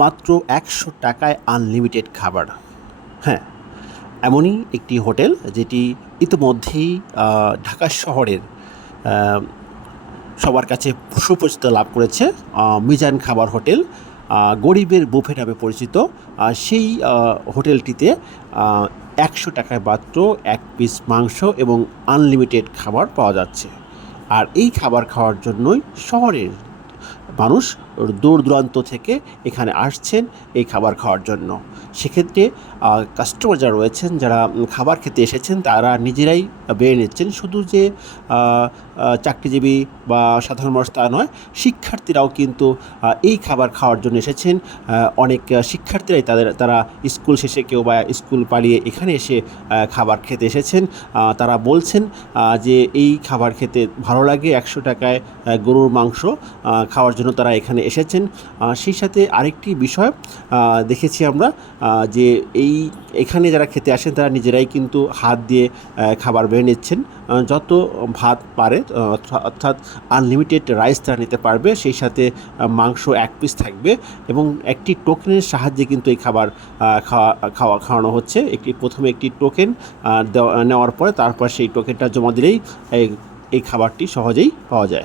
মাত্র একশো টাকায় আনলিমিটেড খাবার। হ্যাঁ এমনই একটি হোটেল যেটি ইতিমধ্যেই ঢাকা শহরের সবার কাছে সুপরিচিত লাভ করেছে মিজান খাবার হোটেল গরিবের বুফে নামে পরিচিত সেই হোটেলটিতে একশো টাকায় মাত্র এক পিস মাংস এবং আনলিমিটেড খাবার পাওয়া যাচ্ছে। আর এই খাবার খাওয়ার জন্যই শহরের মানুষ দূর দূরান্ত থেকে এখানে আসছেন এই খাবার খাওয়ার জন্য। সেক্ষেত্রে কাস্টমার যারা রয়েছেন, যারা খাবার খেতে এসেছেন, তারা নিজেরাই বেড়ে নিচ্ছেন। শুধু যে চাকরিজীবী বা সাধারণ মানুষ তা নয়, শিক্ষার্থীরাও কিন্তু এই খাবার খাওয়ার জন্য এসেছেন। অনেক শিক্ষার্থীরাই তাদের, তারা স্কুল শেষে কেউ বা স্কুল পালিয়ে এখানে এসে খাবার খেতে এসেছেন। তারা বলছেন যে, এই খাবার খেতে ভালো লাগে, একশো টাকায় গরুর মাংস খাওয়ার জন্য তারা এখানে এসেছেন। সেই সাথে আরেকটি বিষয় দেখেছি আমরা যে এই, এখানে যারা খেতে আসেন তারা নিজেরাই কিন্তু হাত দিয়ে খাবার বেড়ে নিচ্ছেন। যত ভাত পারে অর্থা- অর্থাৎ আনলিমিটেড রাইস তারা নিতে পারবে, সেই সাথে মাংস এক পিস থাকবে এবং একটি টোকেনের সাহায্যে কিন্তু এই খাবার খাওয়া খাওয়া, খাওয়ানো হচ্ছে। একটি, প্রথমে একটি টোকেন নেওয়ার পরে তারপর সেই টোকেনটা জমা দিলেই এই খাবারটি সহজেই পাওয়া যায়।